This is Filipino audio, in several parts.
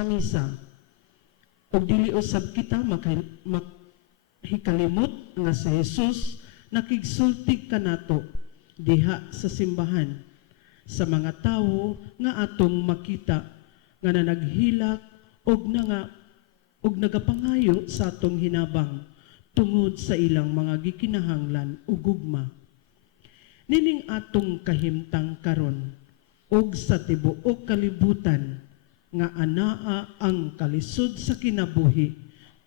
nga misa ug dili usab kita hikalimot nga sa Jesus nakigsulti kanato diha sa simbahan sa mga tawo nga atong makita nga nanaghilak og nagapangayo sa atong hinabang tungod sa ilang mga gikinahanglan ug gugma. Nining atong kahimtang karon ug sa tibuok kalibutan nga anaa ang kalisod sa kinabuhi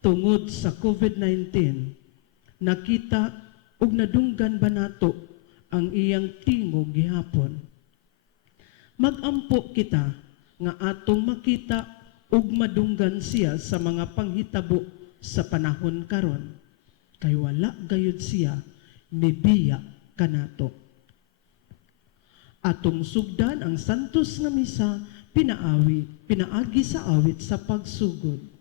tungod sa COVID-19, nakita ug nadunggan ba nato ang iyang tingog gihapon. Magampo kita nga atong makita ug madunggan siya sa mga panghitabo sa panahon karon, kay wala gayud siya mibiya kanato. Atong sugdan ang santos nga misa pinaagi sa awit sa pagsugod.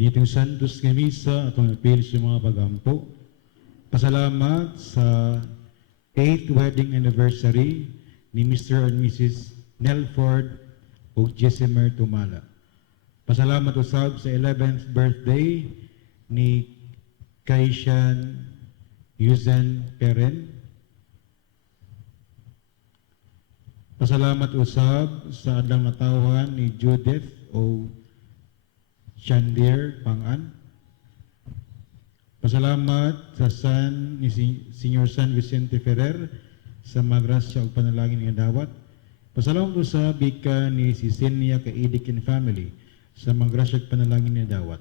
Itong santos nga misa atong apil sa mga pagampo. Pasalamat sa 8th wedding anniversary ni Mr. and Mrs. Nelford ug Jessimer Tumala. Pasalamat usab sa 11th birthday ni Kaishan Yuzen Peren. Pasalamat usab sa adlang natawhan ni Judith o Shandir Pangan. Pasalamat sa son ni Senior San Vicente Ferrer sa magrasya ug panalangin nga dawat. Pasalamat sa bika ni Sisenia Kaidikin family sa magrasya ug panalangin nga dawat.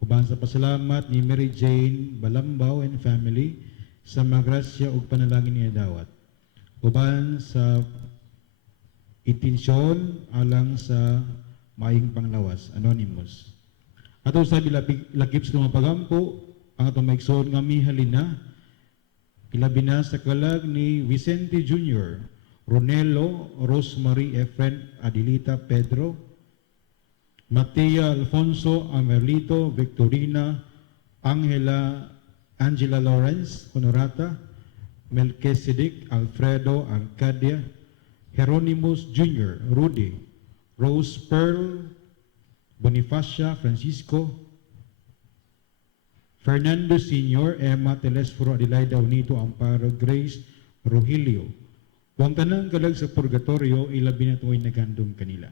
Uban sa pasalamat ni Mary Jane Balambaw and family sa magrasya ug panalangin nga dawat. Uban sa intensyon alang sa maayong panglawas, anonymous. Ato sa bilakip sa mga pagampo, ang atong maigsoon nga mihalina, ilabi na sa kalag ni Vicente Jr., Ronelo, Rosemary Efren, Adelita Pedro, Matia Alfonso, Amerlito, Victorina, Angela Lawrence, Honorata, Melchizedek, Alfredo, Arcadia, Hieronymus Jr., Rudy, Rose Pearl, Bonifacia Francisco, Fernando Sr., Emma Telesforo, Adelaida Unito, Amparo, Grace, Rogelio. Huwag tanang kalag sa purgatorio, ilabi na tuwing nagandong kanila.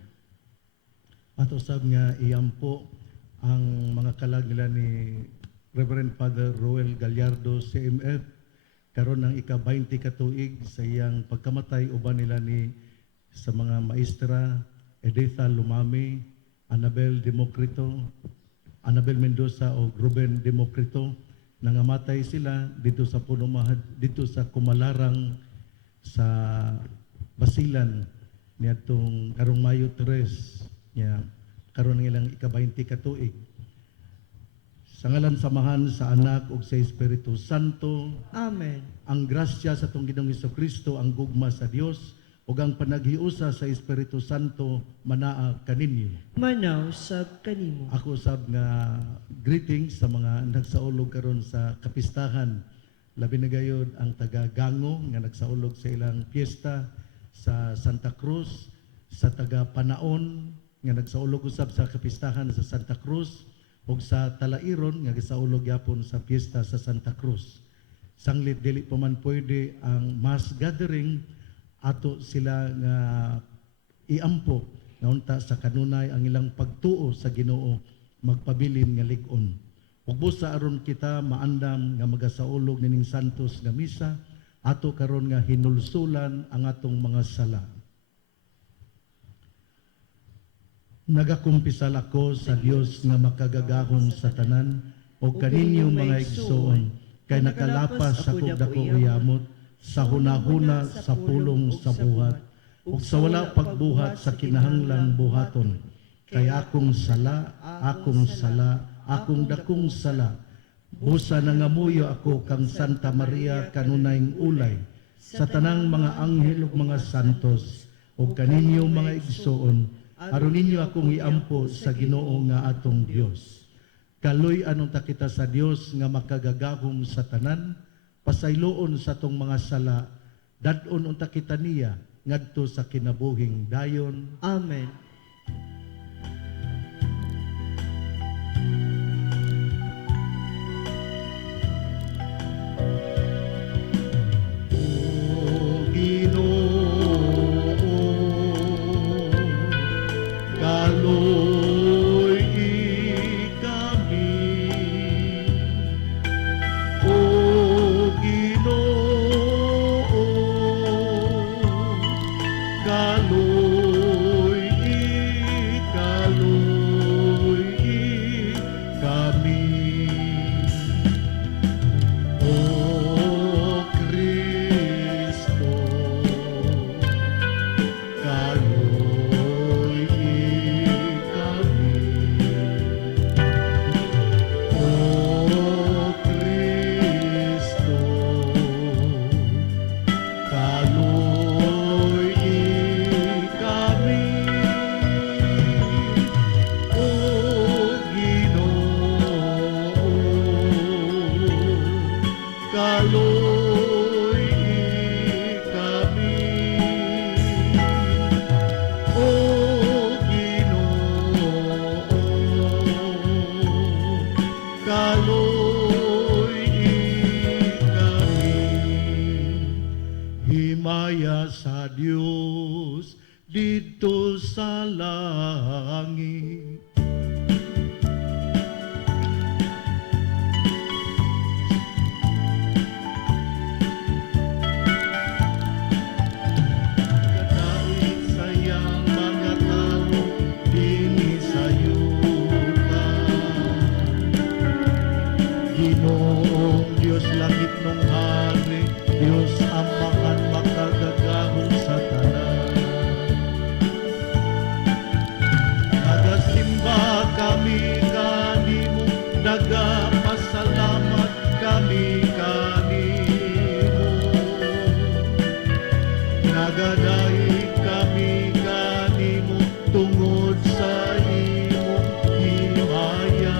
At usab nga iyampo ang mga kalag nila ni Reverend Father Roel Gallardo, CMF, karon ng ika-20 katuig sa iyang pagkamatay, uban nila ni sa mga maestra Editha Lumami, Annabel Democrito, Annabel Mendoza o Ruben Democrito, nangamatay sila dito sa Punumahad, dito sa Kumalarang sa Basilan niadtong karong Mayo 3 niya karon ng ilang ika-20 katuig. Sa ngalan samahan sa Anak ug sa Espiritu Santo. Amen. Ang grasya sa atong Ginoong Hesukristo, ang gugma sa Dios ug ang panaghiusa sa Espiritu Santo manaa kaninyo. Manaw sab kanimo. Ako usab nga greetings sa mga nagsaulog karon sa kapistahan. Labi na gayud ang taga Gango nga nagsaulog sa ilang piyesta sa Santa Cruz, sa taga Panaon nga nagsaulog usab sa kapistahan sa Santa Cruz ug sa Talairon nga gisaulog yapon sa piyesta sa Santa Cruz. Sanglit dili pa man pwede ang mass gathering ato sila nga iampo nga unta sa kanunay ang ilang pagtuo sa Ginoo magpabilin nga lig-on. Ug busa aron kita maandam nga magasaulog nining santos nga misa ato karon nga hinulsulan ang atong mga sala. Nagakumpisal ako sa Dios nga makagagahom sa tanan o kaninyo mga igsoon kay nakalapas ako dako uyamot sa hunahuna sa pulong sa buhat ug sa wala pagbuhat sa kinahanglang buhaton kay akong sala akong dakong sala busa nangamuyo ako kang Santa Maria kanunayng ulay sa tanang mga anghel ug mga santos ug kaninyo mga igsoon aron ninyo akong iampo sa Ginoo nga atong Dios. Kaloy anong takita sa Dios nga makagagahom sa tanan, pasayloon sa tong mga sala, dadon unta kita niya ngadto sa kinabuhing dayon. Amen. O Ginoo, kaloy kami. O Ginoo, kaloy kami. O Kristo, kaloy kami. O Kristo, kaloy kami. O Ginoo, kaloy kami. O Ginoo, kaloy kami. Himaya sa Dios dito sa langit. Kadait sayang mga tao dinhi sa yuta. Ginoong Dios langit nung hari, Dios amahan makagagahong sa tanan. Nagasimba kami kanimo, nagapasalamat kami kanimo. Nagadai kami kanimo tungod sa imong himaya.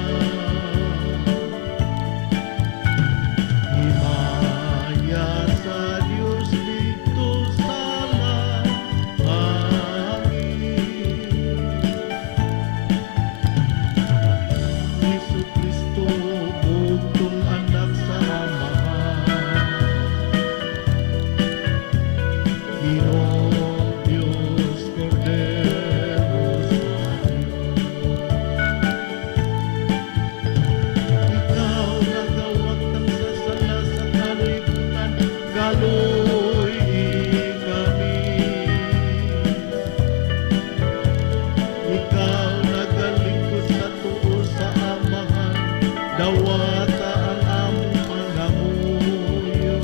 Himaya sa Dios dito sa langit. Jesu-Kristo, bugtong anak sa Amahan. Ginoong Diyos, Cordero sa Diyos. Ikaw nagawag ng sasala sa kalibutan, kaloy kami. Ikaw nagalingkod sa tuo sa Amahan, dawata ang among pangamuyo.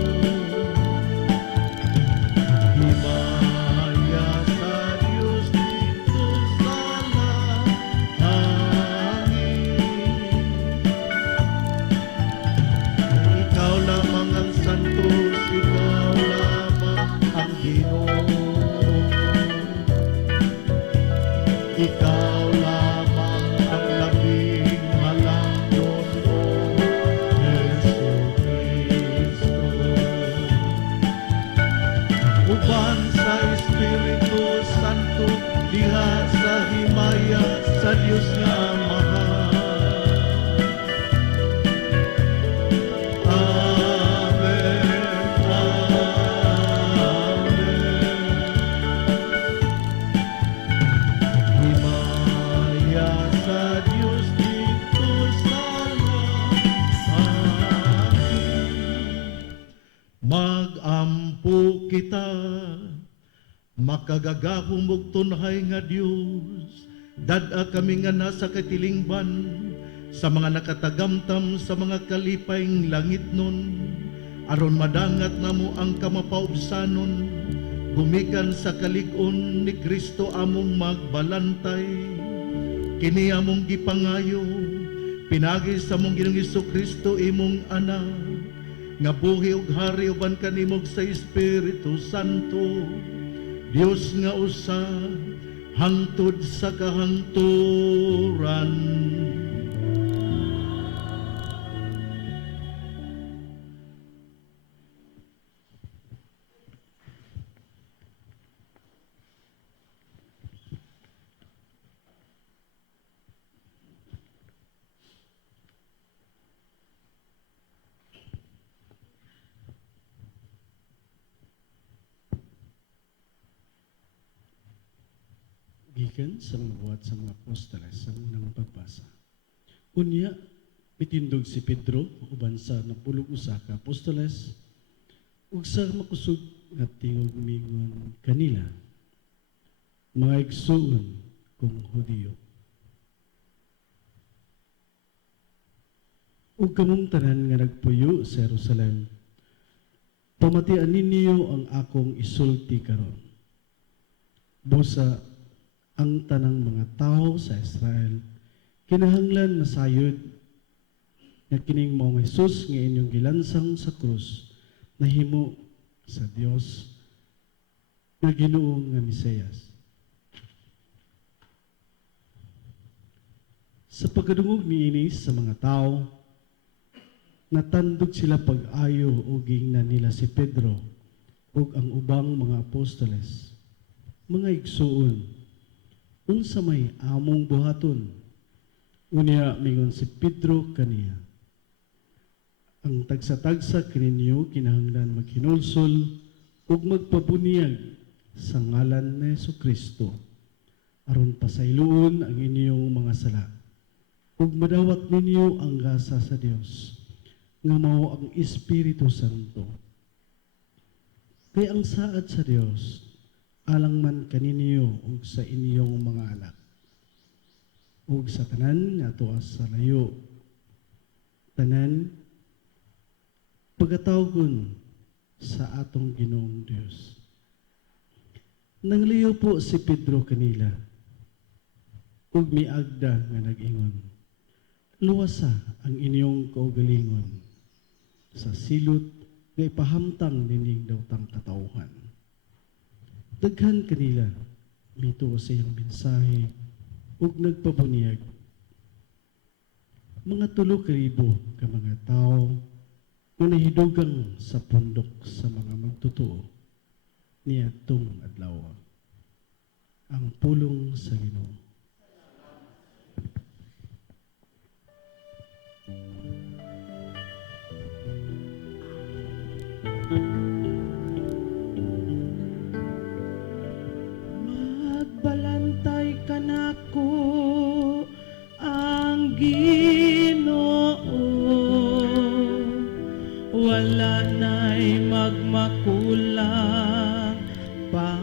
Himaya sa Dios dito sa langit. Ikaw lamang ang santos, ikaw lamang ang Ginoo. Nagagahom og tunhay nga Dios, dad-a kami nga nasa katilingban, sa mga nakatagamtam sa mga kalipayng langit nun, aron madangat namo ang kamapaubsanon, gumikan sa kalig-on ni Kristo among magbalantay. Kini among gipangayo, pinagi sa among Ginoong Kristo imong anak, nga buhi ug hari uban kanimog sa Espiritu Santo, Dios nga usa hangtod sa kahangturan. Gikan sa mga buhat sa mga apostoles sa unang pagbasa. Unya, pitindog si Pedro, uban sa napulog usa ka apostoles, ug sa makusog nga tingog mingon kanila, mga igsuon kung Hudiyo. Ug kamong tanan nga nagpuyo sa Jerusalem, pamatian ninyo ang akong isulti karon. Busa ang tanang mga tao sa Israel, kinahanglan masayod nga kining maong Jesus nga inyong gilansang sa krus, nahimo sa Dios nga Ginoo nga Mesiyas. Sa pagkadungog niini sa mga tao, natandog sila pag-ayo o gingnan nila si Pedro ug ang ubang mga apostoles, mga igsuon, unsa may among buhaton. Unya mingon si Pedro kaniya, ang tagsa-tagsa kininyo kinahanglan maghinulsol ug magpabunyag sa ngalan ni Jesucristo aron pasayloon ang inyong mga sala ug madawat ninyo ang gasa sa Dios nga mao ang Espiritu Santo. Kay ang saad sa Dios alang man kaninyo ug sa inyong mga anak ug sa tanan nga tuwa sa layo, tanan pagatawgon sa atong Ginoong Dios. Nangliyo po si Pedro kanila ug miagda nga nag-ingon, luwasa ang inyong kaugalingon sa silot nga ipahamtang nining dawtang katauhan. Daghan kanila mituo sa iyang mensahe ug nagpabunyag. Mga 3,000 ka mga tao nga nahidugang sa pundok sa mga magtotoo niadtong adlaw. Ang pulong sa Ginoo. Magbalantay ka nako ang Ginoo, wala na'y magmakulang pa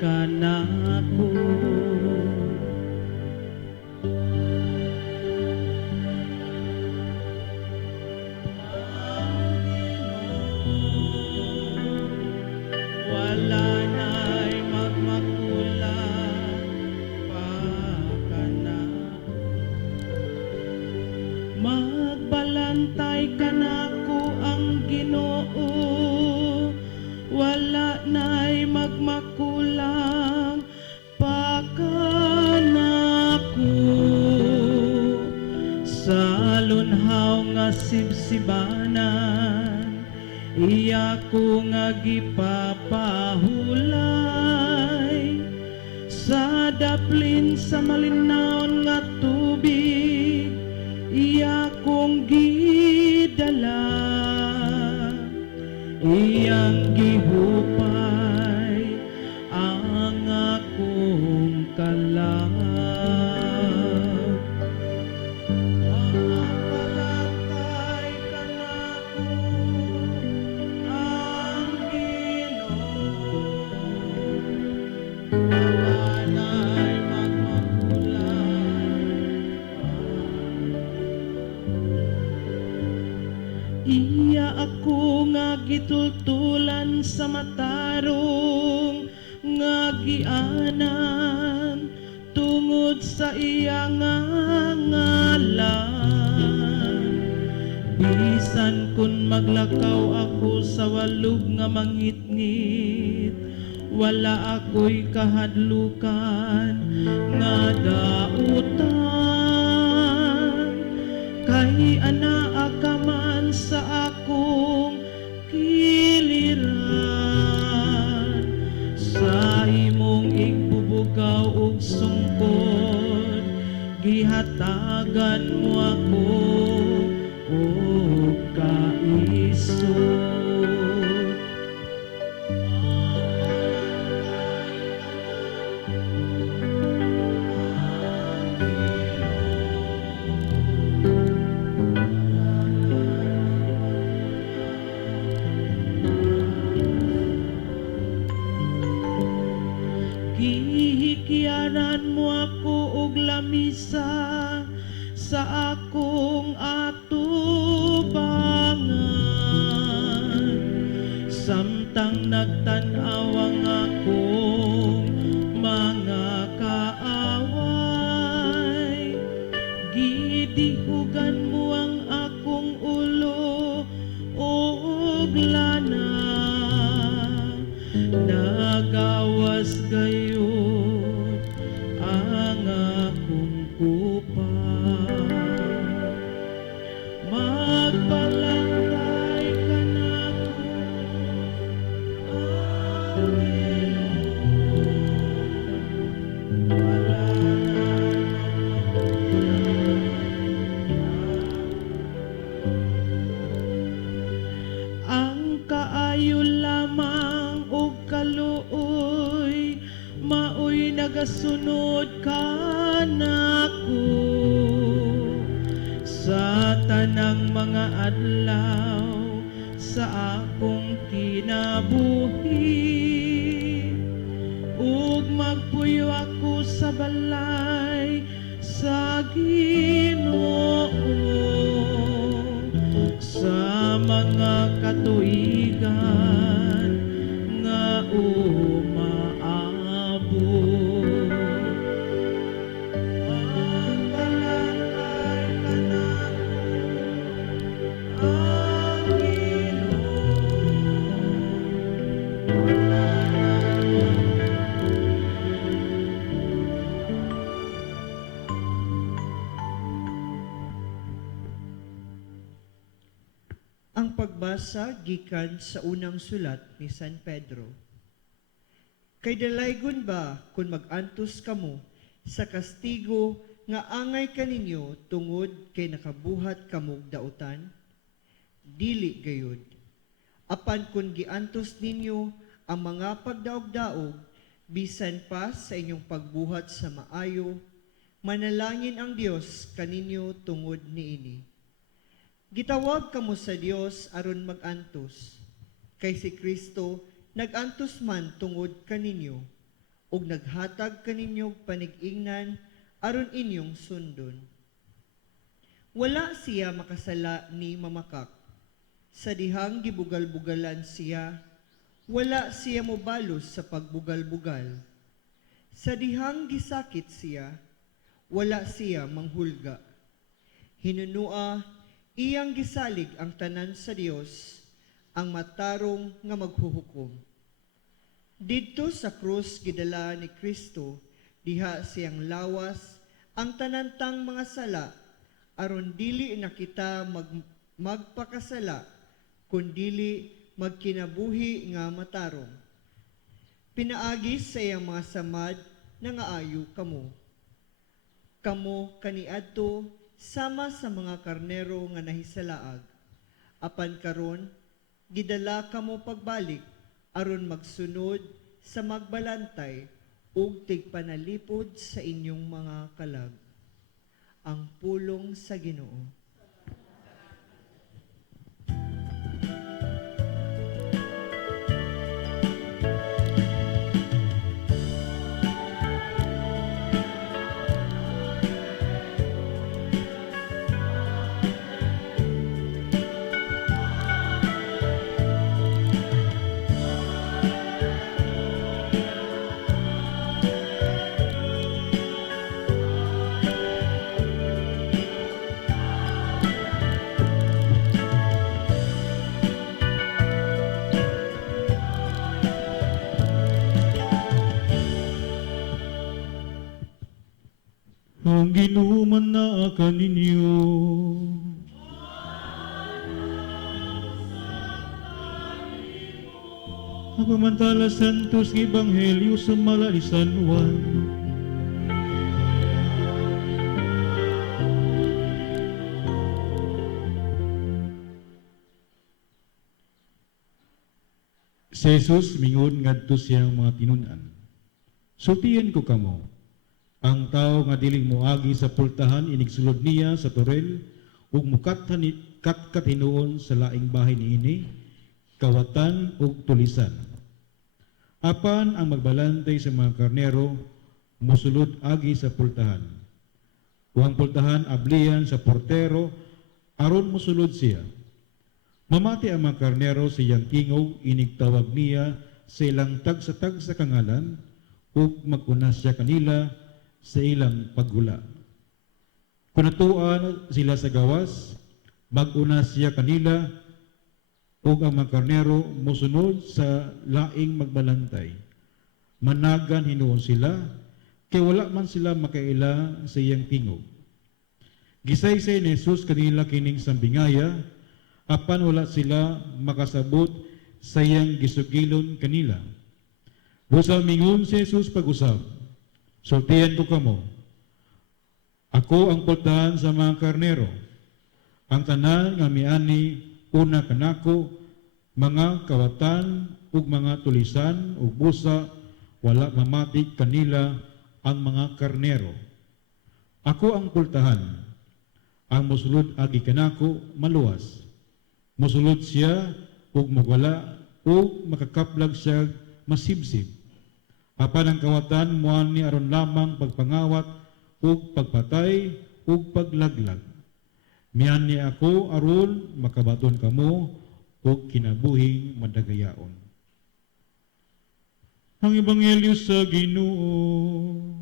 ka nako. Wala na'y magmakulang pa ka nako. Magbalantay ka nako ang Ginoo, wala na'y magmakulang pa ka nako. Sa lunhaw nga sibsibanan, iya ko nga gipapahulay, sa daplin sa malinawon nga tubig, iya kong gidala, iyang gihupay ang akong kalag. Magbalantay ka nako ang Ginoo, Iya ako nga gitultulan sa matarong nga gianan tungod sa iya nga ngalan. Bisan kun maglakaw ako sa walog nga mangitngit, wala ako'y kahadlukan nga dautan. Kay anaa ka man sa akong kiliran, sa imong igbubugaw ug sungkod, gihatagan mo ako og kaisod. Gihikiyanan mo ako og lamisa sa akong atubangan, samtang nagtan-aw ang akong mga kaaway. Gidihugan mo ang akong ulo og lana, nagawas gayon ang akong kupa. Magbalangay ka na ko, Panginoon. Wala ang kaayo lamang og kaluoy, maoy nagasunod kanako sa tanang mga adlaw sa akong kinabuhi. Ug magpuyo ako sa balay sa Ginoo sa mga katuigan nga umaabot. Magbalangay ka na ko, ang Ang pagbasa gikan sa unang sulat ni San Pedro. Kay dalaygon ba kung mag-antos kamo sa kastigo nga angay kaninyo tungod kay nakabuhat kamog dautan? Dili gayud. Apan kung giantos ninyo ang mga pagdaog-daog, bisan pa sa inyong pagbuhat sa maayo, manalangin ang Dios kaninyo tungod niini. Gitawag kamo sa Dios aron mag-antos, kay si Kristo nag-antos man tungod kaninyo, ug naghatag kaninyo panig-ingnan aron inyong sundon. Wala siya makasala ni mamakak, sa dihang gibugal-bugalan siya, wala siya mobalos sa pagbugal-bugal. Sa dihang gisakit siya, wala siya manghulga. Hinunua, iyang gisalig ang tanan sa Dios, ang matarong nga maghuhukom. Didto sa krus gidala ni Kristo, diha siyang lawas ang tanantang mga sala, aron dili na kita magpakasala, kundili magkinabuhi nga matarong. Pinaagi sa iyang mga samad na ngaayo kamo. Kamo kaniadto sama sa mga karnero nga nahisalaag. Apan karon gidala kamo pagbalik aron magsunod sa magbalantay ug tigpanalipod sa inyong mga kalag. Ang pulong sa Ginoo. Ang Ginoo man naa kaninyo. Ang pamantala santos ng Ebanghelyo sa Malali San Juan. Si Jesus mingon ngadto siyang mga tinunan. Sultihan ko kamo, ang tao nga dili moagi sa pultahan inigsulod niya sa torel ug mukatkat hinuon sa laing bahay niini, kawatan ug tulisan. Apan ang magbalantay sa mga karnero mosulod agi sa pultahan. Huwag pultahan ablihan sa portero aron mosulod siya. Mamati ang mga karnero sa iyang tingog, inigtawag niya sa ilang tag sa kangalan, ug mag-una siya kanila sa ilang paggula. Kung natuan sila sa gawas, mag-una siya kanila, ug ang mga karnero musunod sa laing magbalantay. Managan hinuon sila, kay wala man sila makaila sa iyang tingog. Gisaysay ni Jesus kanila kining sambingaya, apan wala sila makasabot sa iyang gisugilon kanila. Busa mingon si Jesus pag-usab, sultihan ko kamo, ako ang pultahan sa mga karnero. Ang tanan nga miani una kanako, mga kawatan ug mga tulisan ug busa, wala mamatik kanila ang mga karnero. Ako ang pultahan, ang mosulod agi kanako maluwas. Mosulod siya ug magwala ug makakaplag siya masibsib. Apan ang kawatan muani aron lamang pagpangawat ug pagpatay ug paglaglag. Miani ako aron makabaton kamo ug kinabuhing madagayaon. Ang Ebanghelyo sa Ginoo.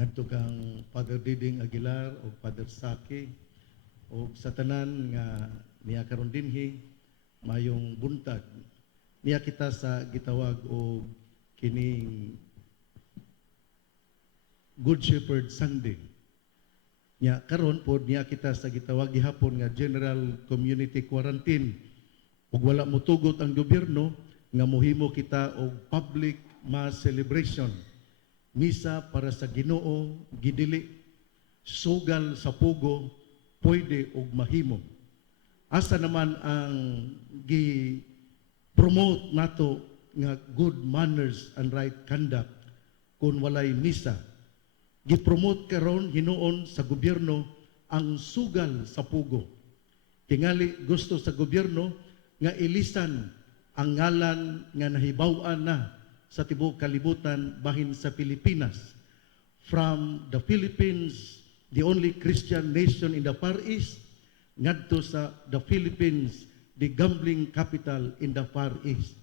Ngadto kang Father Diding Aguilar o Father Saki o sa tanan nga niya karon dinhi mayong buntag niya kita sa gitawag o kining Good Shepherd Sunday. Nya karon pod niya kita sa gitawag gihapon nga General Community Quarantine. Ug wala motugot ang gobyerno nga mohimo kita og public mass celebration. Misa para sa Ginoo gidili, sugal sa pugo pwede og mahimo. Asa naman ang gi-promote nato nga good manners and right conduct kung walay misa? Gi-promote karon hinuon sa gobyerno ang sugal sa pugo. Tingali gusto sa gobyerno nga ilisan ang ngalan nga nahibaw-an na sa tibuok kalibutan bahin sa Pilipinas. From the Philippines, the only Christian nation in the Far East, ngadto sa the Philippines, the gambling capital in the Far East.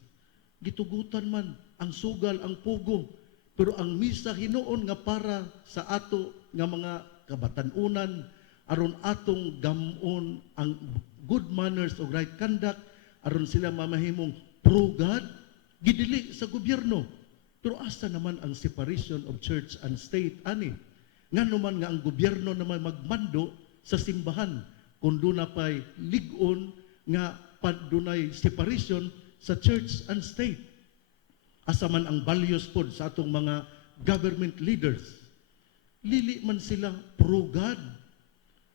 Gitugutan man ang sugal, ang pugo, pero ang misa hinuon nga para sa ato nga mga kabatanunan aron atong gamon ang good manners o right conduct aron sila mamahimong pro-God, gidili sa gobyerno. Pero asa naman ang separation of church and state, ani? Nga naman nga ang gobyerno naman magmando sa simbahan kung doon na pa'y ligon nga padunay separation sa church and state. Asa man ang values pod sa atong mga government leaders. Lili man sila pro-God,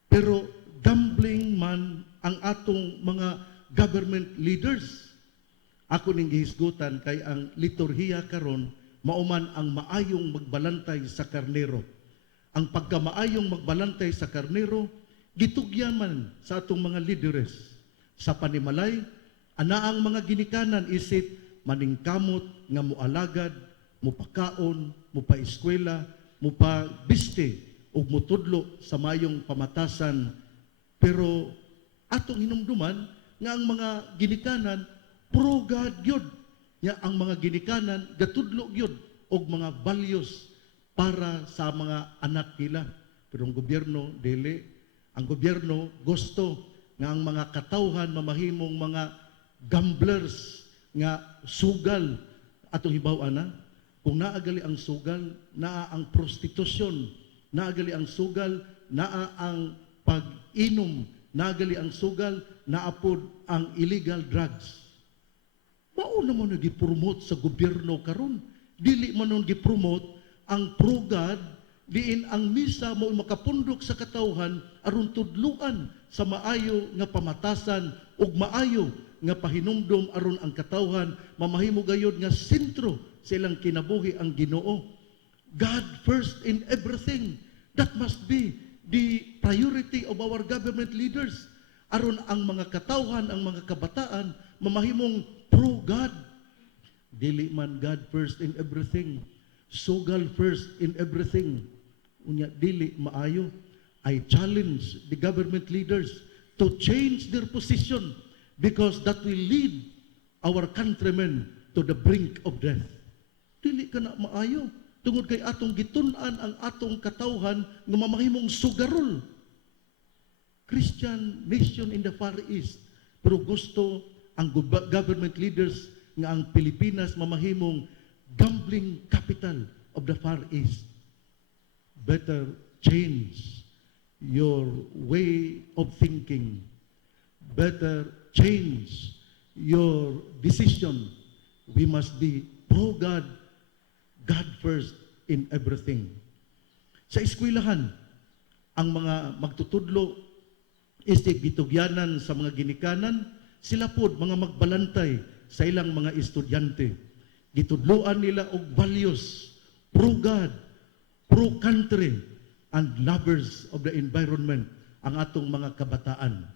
pero gambling man ang atong mga government leaders. Ako ning gihisgutan kay ang liturhiya karon mauman ang maayong magbalantay sa karnero. Ang pagkamaayong magbalantay sa karnero gitugyan man sa atong mga lideres. Sa panimalay, ana ang mga ginikanan isip maningkamot nga moalagad, mopakaon, mopaeskwela, mopabiste ug motudlo sa mayong pamatasan Pero atong hinumduman nga ang mga ginikanan pro God gyud. Nya ang mga ginikanan gatudlo gyud og mga values para sa mga anak nila. Pero ang gobyerno dili. Ang gobyerno gusto nga ang mga katawhan mamahimong mga gamblers nga sugal atong hibaw-an na. Kung naagali ang sugal, naa ang prostitusyon, naagali ang sugal, naa ang pag-inom, naagali ang sugal, naapod ang illegal drugs. Mauna mo na gipromote sa gobyerno karon. Dili man nun gipromote ang pro-God, diin ang misa mo makapundok sa katawhan aron tudluan sa maayo nga pamatasan ug maayo nga pahinumdom aron ang katawhan mamahimo gayud nga sentro sa ilang kinabuhi ang Ginoo. God first in everything. That must be the priority of our government leaders. Aron ang mga katawhan, ang mga kabataan mamahimong pro-God. Dili man God first in everything. Sugal first in everything. Unya dili maayo. I challenge the government leaders to change their position because that will lead our countrymen to the brink of death. Dili ka na maayo. Tungod kay atong gitun-an ang atong katawhan nga mamahimong sugarol. Christian nation in the Far East. Pero gusto ang government leaders nga ang Pilipinas mamahimong gambling capital of the Far East. Better change your way of thinking. Better change your decision. We must be pro-God, God first in everything. Sa eskwelahan, ang mga magtutudlo isig gitugyanan sa mga ginikanan, sila pod mga magbalantay sa ilang mga estudyante. Gitudloan nila og values, pro-God, pro-country, and lovers of the environment ang atong mga kabataan.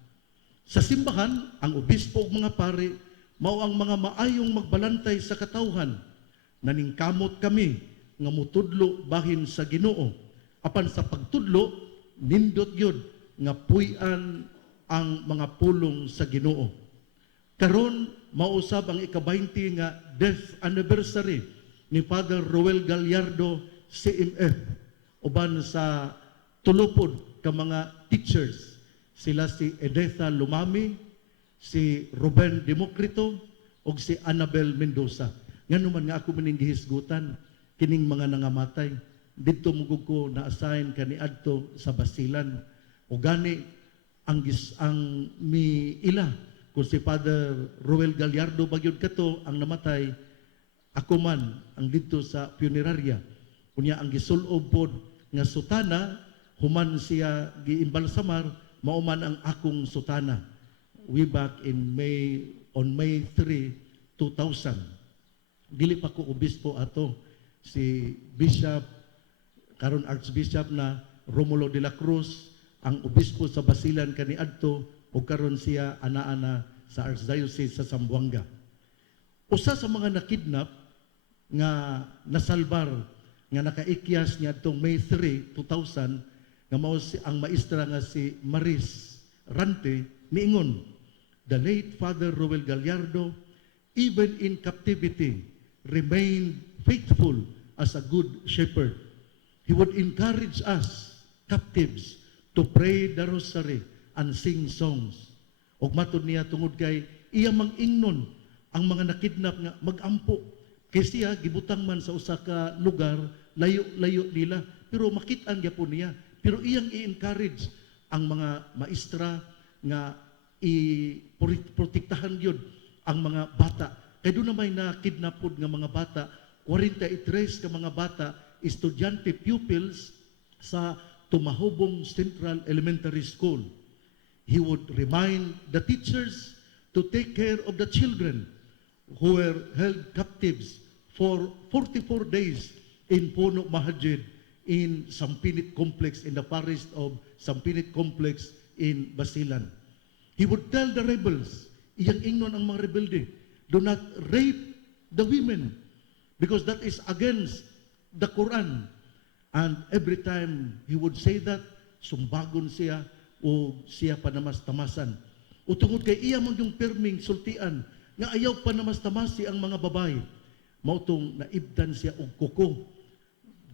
Sa simbahan, ang obispo ug mga pare mao ang mga maayong magbalantay sa katawhan. Naningkamot kami nga mutudlo bahin sa Ginoo. Apan sa pagtudlo, nindot gyud nga puy-an ang mga pulong sa Ginoo. Karon mausab ang ika-20 nga death anniversary ni Father Roel Gallardo CMF uban sa tulupod ka mga teachers. Sila si Edetha Lumami, si Ruben Democrito, ug si Annabel Mendoza. Nga naman nga ako maning gihisgutan, kining mga nangamatay. Dito mugog ko na-assign kaniadto sa Basilan. O gani, ang miila, kung si Father Roel Gallardo bagyod kato, ang namatay, ako man, ang dito sa funeraria. Kunya ang gisulob pod nga sutana, human siya giimbalsamar, mauman ang akong sutana. Way back on May 3, 2000. Dili pa ko obispo ato. Si Bishop, karon Archbishop na Romulo de la Cruz, ang obispo sa Basilan kaniadto, o karon siya ana-ana sa Archdiocese sa Zamboanga. Usa sa mga nakidnap nga nasalbar nga nakaikyas niya itong May 3, 2000, nga mao ang maestra nga si Maris Rante, miingon, the late Father Roel Gallardo, even in captivity, remained faithful as a good shepherd. He would encourage us, captives, to pray the rosary and sing songs. Og matod niya tungod kay iya mang-ingnon ang mga nakidnap nga magampo. Kay siya gibutang man sa usa ka lugar, layo-layo nila, pero makit-an gyapon niya. Pero iyang i-encourage ang mga maestra nga i-protektahan yun ang mga bata. Kaya doon na may nakidnapod nga mga bata, 43 ka mga bata, estudyante pupils sa Tumahubong Central Elementary School. He would remind the teachers to take care of the children who were held captives for 44 days in Puno Mahajid in Sampinit Complex, in the forest of Sampinit Complex in Basilan. He would tell the rebels, iyang ingnon ang mga rebelde, do not rape the women because that is against the Quran. And every time he would say that, sumbagon siya, o siya panamas-tamasan. O tungod kay iya man yung perming sultian nga ayaw panamas-tamasi ang mga babae. Mautong naibdan siya og kuko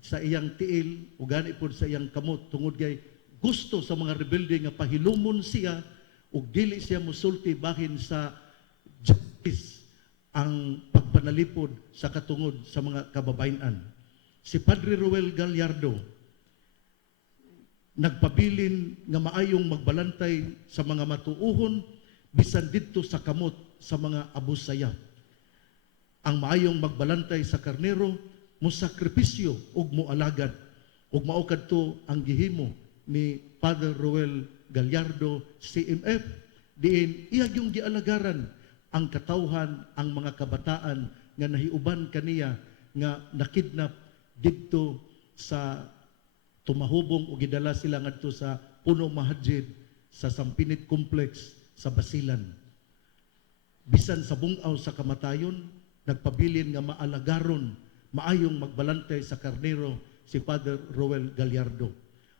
sa iyang tiil o gani po sa iyang kamot tungod kay gusto sa mga rebelde nga pahilumon siya ug dili siya mosulti bahin sa justice ang pagpanalipod sa katungod sa mga kababayan. Si Padre Roel Gallardo nagpabilin nga maayong magbalantay sa mga matuuhon bisan didto sa kamot sa mga abusaya. Ang maayong magbalantay sa karnero musakripisyo ug moalagad ug mao kadto ang gihimo ni Father Roel Gallardo CMF diin iya yung gialagaran ang katawhan ang mga kabataan nga nahiuban kaniya nga nakidnap didto sa tumahubong o gidala sila ngadto sa Puno Mahadjid sa Sampinit Complex sa Basilan. Bisan sa bungaw sa kamatayon, nagpabilin nga maalagaron, maayong magbalantay sa karnero si Father Roel Gallardo.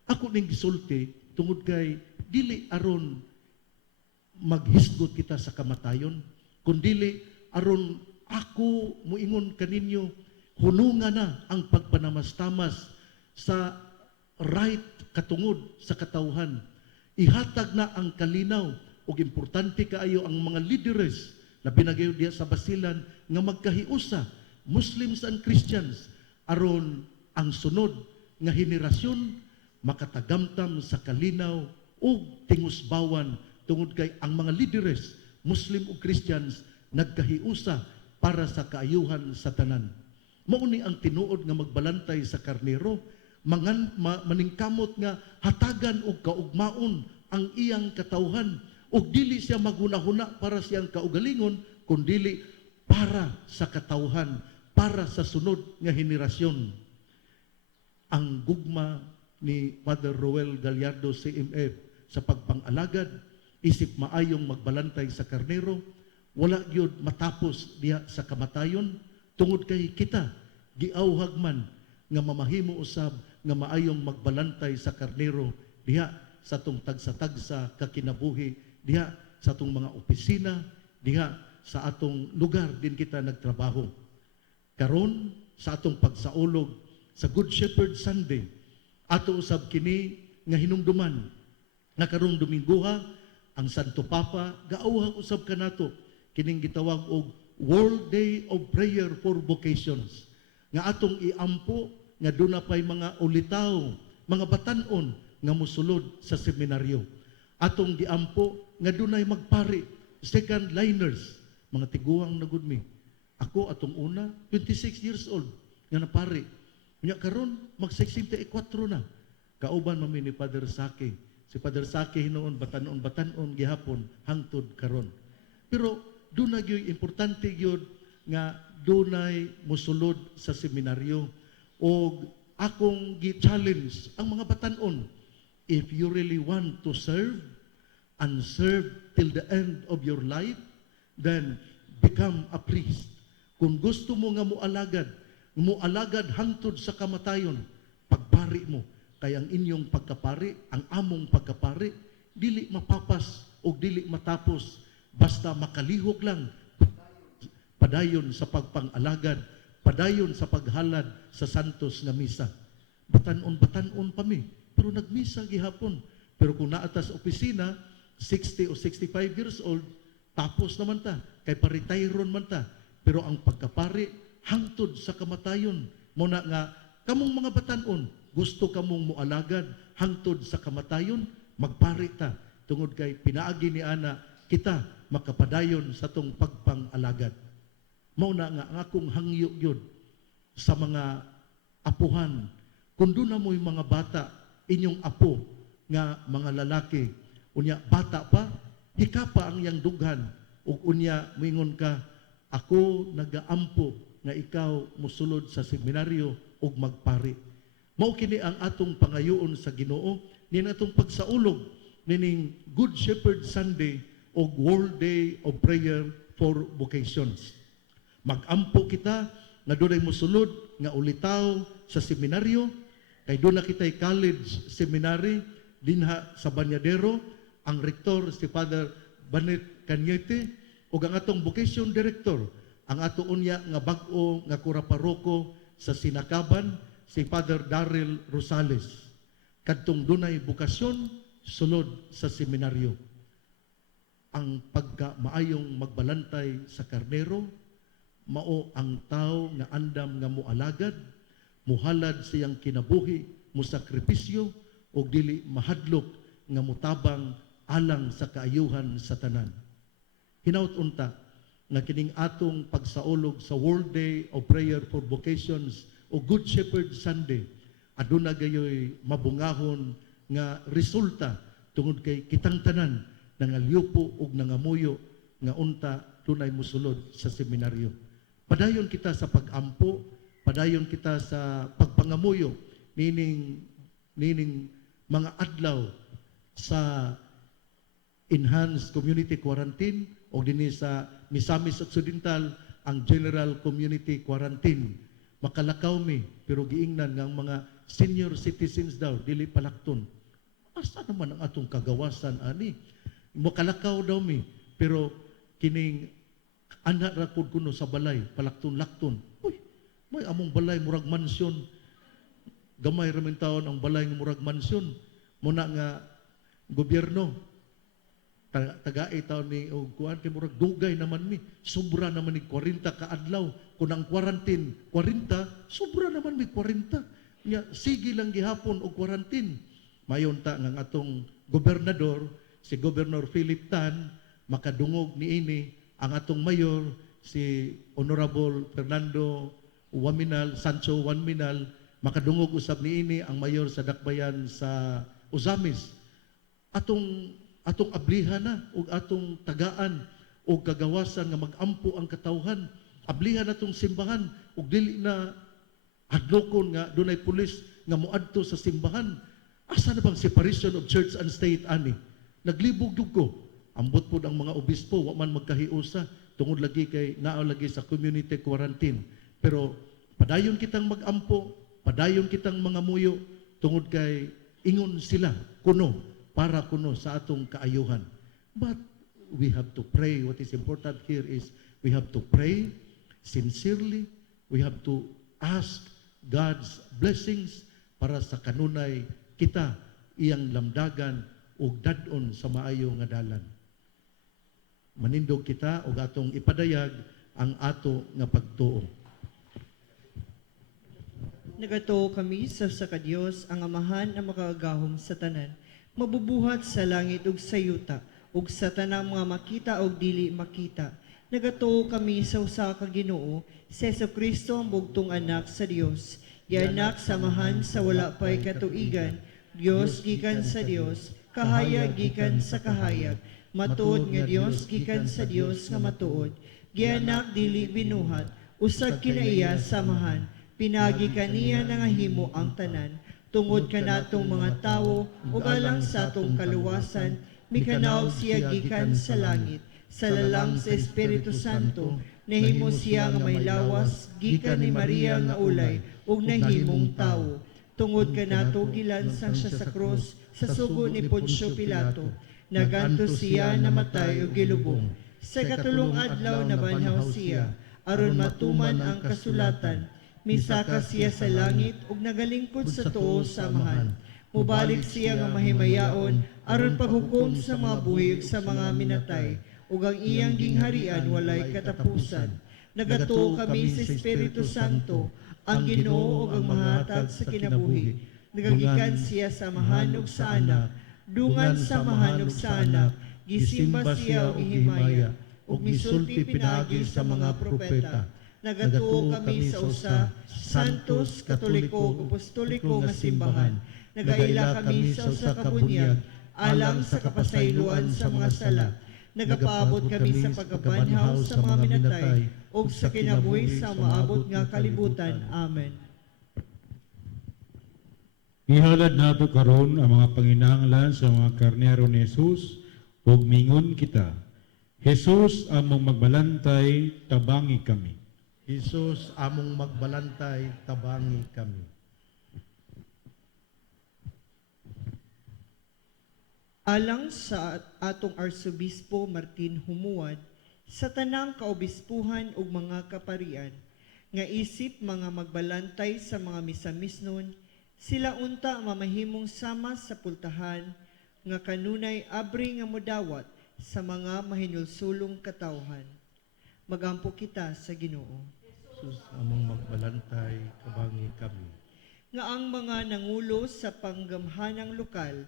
Ako ning gisulti tungod kay dili aron maghisgot kita sa kamatayon, kundili aron ako muingon kaninyo hunungan na ang pagpanamastamas sa right katungod sa katawhan. Ihatag na ang kalinaw ug importante kaayo ang mga leaders na pinagayo diya sa Basilan nga magkahiusa Muslims and Christians aron ang sunod nga henerasyon makatagamtam sa kalinaw ug tingusbawan tungod kay ang mga leaders Muslim ug Christians nagkahiusa para sa kaayuhan sa tanan. Mao ni ang tinuod nga magbalantay sa karnero maningkamot nga hatagan og kaugmaon ang iyang katawhan ug dili siya maghunahuna para siyang kaugalingon kundi para sa katawhan, para sa sunod nga henerasyon. Ang gugma ni Father Roel Gallardo CMF sa pagpangalagad isip maayong magbalantay sa karnero wala gyud matapos diha sa kamatayon tungod kay kita giawhag man nga mamahimo usab nga maayong magbalantay sa karnero diha sa atong tagsa-tagsa kakinabuhi, diha sa atong mga opisina, diha sa atong lugar din kita nagtrabaho. Karon sa atong pagsaulog sa Good Shepherd Sunday, ato usab kini nga hinumduman nga karong Domingoha ang Santo Papa gaawhag usab kanato kining gitawag og World Day of Prayer for Vocations nga atong iampo nga duna pay mga ulitaw, mga batan-on nga mosulod sa seminaryo. Atong giampo nga dunay magpari, second liners, mga tiguang na gud mi. Ako atong una 26 years old nga napari. Nya karon mag 64 na. Kauban mami ni Father Saki. Si Father Saki hinoon batan-on gihapon hangtod karon. Pero dunay gyud importante gyud nga dunay mosulod sa seminaryo o akong gi-challenge ang mga batan-on. If you really want to serve and serve till the end of your life, then become a priest. Kung gusto mo nga mualagad hangtod sa kamatayon, pagpari mo. Kaya ang inyong pagkapari, ang among pagkapari, dili mapapas o dili matapos. Basta makalihog lang, padayon sa pagpangalagad, padayon sa paghalad sa santos nga misa. Batan-on pa mi, pero nagmisa gihapon. Pero kung naatas opisina, 60 o 65 years old, tapos naman ta, kay paretayron man ta. Pero ang pagkapari, hangtod sa kamatayon. Muna nga, kamong mga batan-on, gusto kamong mualagad, hangtod sa kamatayon, magpari ta. Tungod kay pinaagi ni Ana, kita makapadayon sa tong pagpang-alagad. Mauna nga, ang akong hangyo yun sa mga apuhan. Kung doon na mo yung mga bata, inyong apo nga mga lalaki, unya bata pa, hikapa ang iyang dughan, ug unya moingon ka, ako nagaampo nga ikaw musulod sa seminaryo ug magpari. Mao kini ang atong pangayoon sa Ginoo, nin atong pagsaulog nining Good Shepherd Sunday o World Day of Prayer for Vocations. Magampo kita nga dunay mosulod nga ulitaw sa seminaryo, kay doon na kita'y college seminary dinha sa Banyadero, ang rektor si Father Banet Cañete, ug ang atong vocation director, ang ato unya nga bag-o nga kuraparoko sa Sinakaban, si Father Daryl Rosales. Kadtong dunay bukasyon, sulod sa seminaryo. Ang pagka-maayong magbalantay sa karnero, mao ang tao nga andam nga mualagad, muhalad siyang kinabuhi, musakripisyo, o dili mahadlok nga mutabang alang sa kaayuhan sa tanan. Hinaut-unta nga kining atong pagsaulog sa World Day of Prayer for Vocations o Good Shepherd Sunday, aduna gayoy mabungahon nga resulta tungod kay kitang tanan nangalyupo ug nangamuyo nga unta tunay musulod sa seminaryo. Padayon kita sa pag-ampo, padayon kita sa pagpangamuyo, meaning mga adlaw sa enhanced community quarantine o dinhi sa Misamis Occidental ang general community quarantine. Makalakaw mi pero giingnan nga ang mga senior citizens daw dili palakton. Asa naman ang atong kagawasan ani? Makalakaw daw mi pero kining anak ra pud kuno sa balay palakton-lakton. Uy, may among balay murag mansyon. Gamay ra man taon ang balay nga murag mansyon. Muna nga gobyerno tagai taon ni og kuan kay murag dugay naman mi. Sobra naman ni 40 ka adlaw. Kung ang quarantine 40, sobra naman mi 40. Nya sige lang gihapon og quarantine. Mayon ta nga atong gobernador si Governor Philip Tan makadungog niini ang atong mayor si Honorable Fernando Sancho Waminal makadungog usab niini ang mayor sa Dakbayan sa Uzamis. Atong ablihan na ug atong tagaan ug kagawasan nga magampo ang katawhan. Ablihan atong simbahan ug dili na hadlokon nga dunay pulis nga moadto sa simbahan. Asa na bang separation of church and state ani? Naglibog gyud ko. Ambot pod ang mga obispo wa man magkahiusa tungod lagi kay naa lagi sa community quarantine. Pero padayon kitang magampo, padayon kitang mga muyo tungod kay ingon sila kuno para kuno sa atong kaayuhan. But we have to pray. What is important here is we have to pray sincerely. We have to ask God's blessings para sa kanunay kita iyang lamdagan ug dad-on sa maayo nga dalan. Manindog kita ug atong ipadayag ang ato nga pagtuo. Nagatuo kami sa Dios ang amahan na makagahom sa tanan, mabubuhat sa langit ug sa yuta, ug sa tanang mga makita ug dili makita. Nagatuo kami sa usa ka Ginoo, si Jesucristo ang bugtong anak sa Dios, gianak samahan sa wala pay katuigan, Dios gikan sa Dios, kahayag gikan sa kahayag, matuod nga Dios gikan sa Dios nga matuod, gianak dili binuhat, usag kinaiya samahan, pinagi kaniya nga himo ang tanan, tungod kanatong mga tawo ug alang sa atong kaluwasan, mikanaw siya gikan sa langit, sa lalang sa Espiritu Santo, nahimo siya nga may lawas gikan ni Maria nga ulay ug nahimong tawo. Tungod kanato gilansang siya sa krus sa sugo ni Poncio Pilato, naganto siya namatay ug gilubong. Sa katulong adlaw nabanhaw siya, aron matuman ang kasulatan, misaka siya sa langit ug nagalingkod sa tuo sa amahan. Mubalik siya nga mahimayaon aron paghukom sa mga buhi ug sa mga minatay, ug ang iyang gingharian walay katapusan. Nagatuo kami sa Espiritu Santo, ang Ginoo ug ang mahatag sa kinabuhi. Nagagikan siya sa amahan ug sa anak, dungan sa amahan ug sa anak, gisimba siya ug gihimaya, ug misulti pinagi sa mga propeta. Nagatuo kami sa usa, santos, katoliko, apostoliko nga simbahan. Nagaila kami sa usa ka bunyag, alang sa kapasayloan sa mga sala. Nagapaabot kami sa pagkabanhaw sa mga minatay, ug sa kinabuhi sa maabot nga kalibutan. Amen. Ihalad nato karon ang mga panginahanglan sa mga karnero ni Jesus ug mingon kita. Jesus among magbalantay, tabangi kami. Jesus among magbalantay, tabangi kami. Alang sa atong Arsobispo Martin Humuad, sa tanang kaobispuhan ug mga kaparian, nga isip mga magbalantay sa mga misamisnon, sila unta mamahimong sama sa pultahan, nga kanunay abri nga modawat sa mga mahinulsulong katawhan. Magampo kita sa Ginoo. Jesus among magbalantay, kabangi kami. Nga ang mga nangulo sa panggamhanang lokal,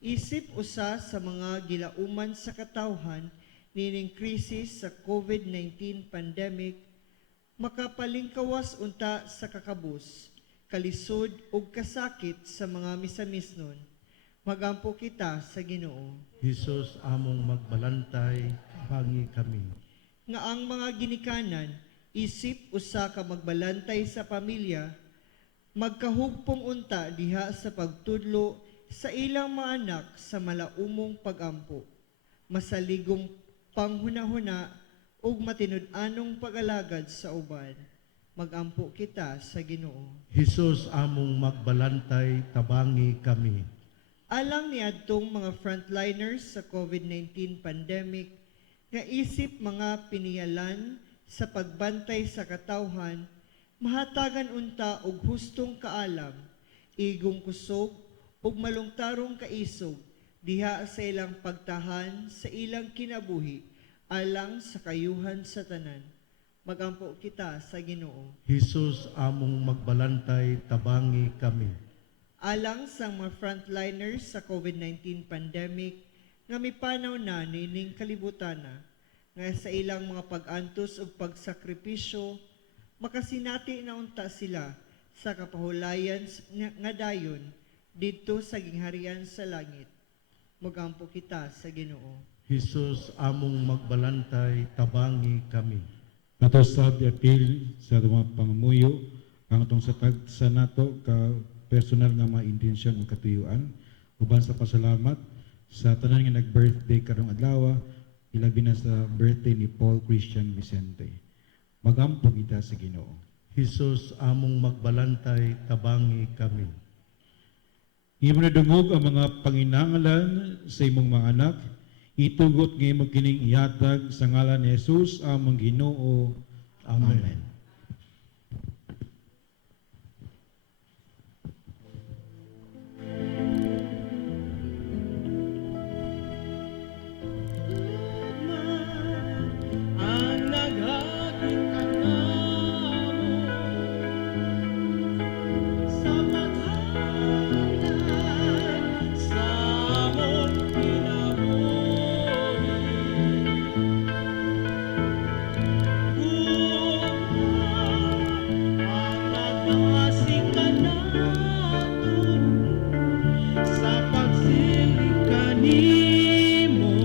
isip usa sa mga gilauman sa katawhan nining krisis sa COVID-19 pandemic, makapalingkawas unta sa kakabus, kalisod ug kasakit sa mga misamisnon. Magampo kita sa Ginoo. Jesus among magbalantay, kabangi kami. Nga ang mga ginikanan, isip usa ka magbalantay sa pamilya, magkahugpong unta diha sa pagtudlo sa ilang mga anak sa malaumong pagampo, masaligong panghunahuna ug matinud-anong pag-alagad sa uban. Magampo kita sa Ginoo. Jesus among magbalantay, tabangi kami. Alang ni adtong mga frontliners sa COVID-19 pandemic, nga isip mga piniyalan sa pagbantay sa katawhan, mahatagan unta og hustong kaalam, igong kusog ug malungtarong kaisog diha sa ilang pagtahan sa ilang kinabuhi alang sa kayuhan sa tanan. Magampo kita sa Ginoo. Jesus among magbalantay, tabangi kami. Alang sa mga frontliners sa COVID-19 pandemic nga mipanaw na nining kalibutana nga sa ilang mga pag-antos ug pagsakripisyo, makasinati na unta sila sa kapahulayan nga dayon didto sa gingharian sa langit. Magampo kita sa Ginoo. Jesus among magbalantay, tabangi kami. Ato sa appeal sa mga pangamuyo, ang atong sa nato ka personal nga mga intensyon o katuyuan, uban sa pasalamat sa tanan nga nag-birthday karong adlaw, ilabi na sa birthday ni Paul Christian Vicente. Magampo kita sa Ginoo. Jesus among magbalantay, tabangi kami. Imo na dungog ang mga panginangalan sa imong mga anak, itugot nga imo kining ihatag sa ngalan ni Jesus among Ginoo. Amen. Ang naghaging kanamo sa paghanan sa among kinabuhi. Ang nagmasig kanaton sa pagsiling kanimo,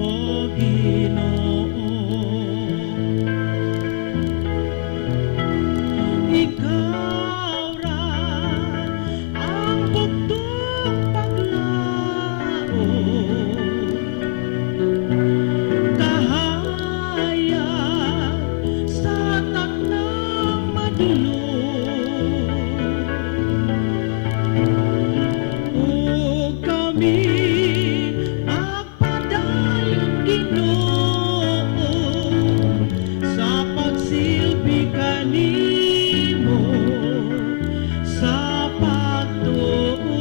O Ginoo. Ikaw ra ang bugtong paglaom, kahayag sa tanang madulom. O kami magpadayon, Ginoo, sa pagsilbi kanimo sa pagtuo.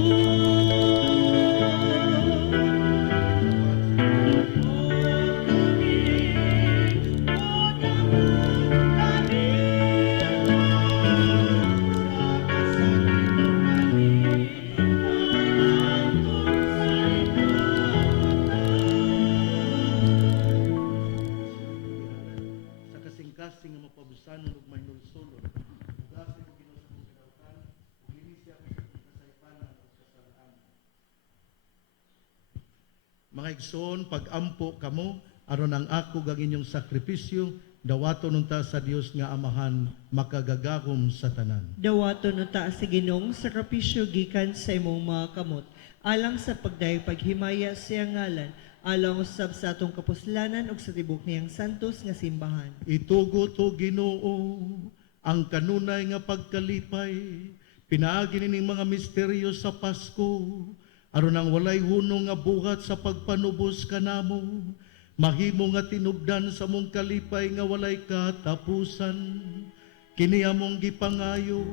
Sa kasing-kasing nga mapabusanon ug mahinulsulon, ugasi ko Ginoo sa akong kadautan, ug linis ako sa akong kasaypanan ug kasalaan. Mga igsoon, pag-ampo kamo aron ang ako gag inyong sakripisyo, dawaton unta sa Dios nga Amahan, makagagahom sa tanan. Dawaton unta sa Ginoong sakripisyo gikan sa imong mga kamot, alang sa pagdayo paghimaya sa iyang ngalan, alang usab sa atong kapuslanan ug sa tibok niyang santos nga simbahan. Itugot o Ginoo ang kanunay nga pagkalipay, pinaagi nining mga misteryo sa Pasko, aron ang walay hunong nga buhat sa pagpanubos kanamo, mahimo nga tinubdan sa mong kalipay nga walay katapusan. Kini among gipangayo,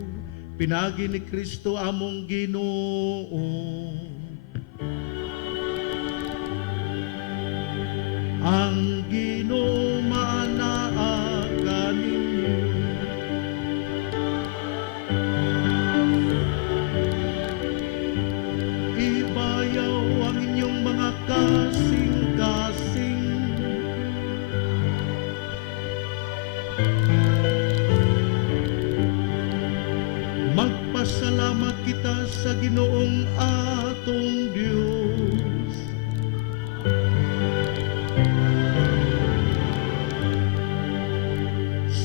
pinagi ni Kristo among Ginoo. Ang Ginoo manaa kaninyo. Ibayaw ang inyong mga kasing-kasing. Magpasalamat kita sa Ginoong atong Dios.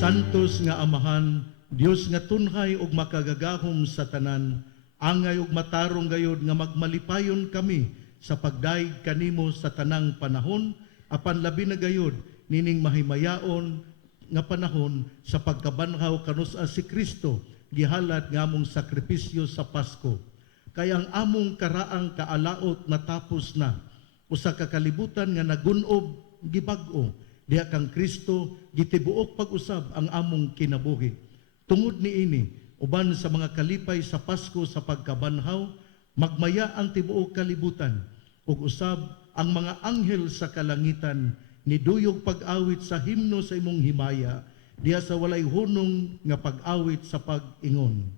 Santos nga Amahan, Dios nga tunhay ug makagagahom sa tanan, angay ug matarong gayud nga magmalipayon kami sa pagdaig kanimo sa tanang panahon, apan labi na gayud nining mahimayaon nga panahon sa pagkabanhaw kanusa si Kristo gihalat nga among sakripisyo sa Pasko. Kaya ang among karaang kaalaot natapos na, usa ka kalibutan nga nagunob gibag-o, diha kang Kristo gitibuok pag-usab ang among kinabuhi. Tungod niini, uban sa mga kalipay sa Pasko sa pagkabanhaw, magmaya ang tibuok kalibutan, ug usab ang mga anghel sa kalangitan niduyog pag-awit sa himno sa imong himaya, diha sa walay hunong nga pag-awit sa pag-ingon.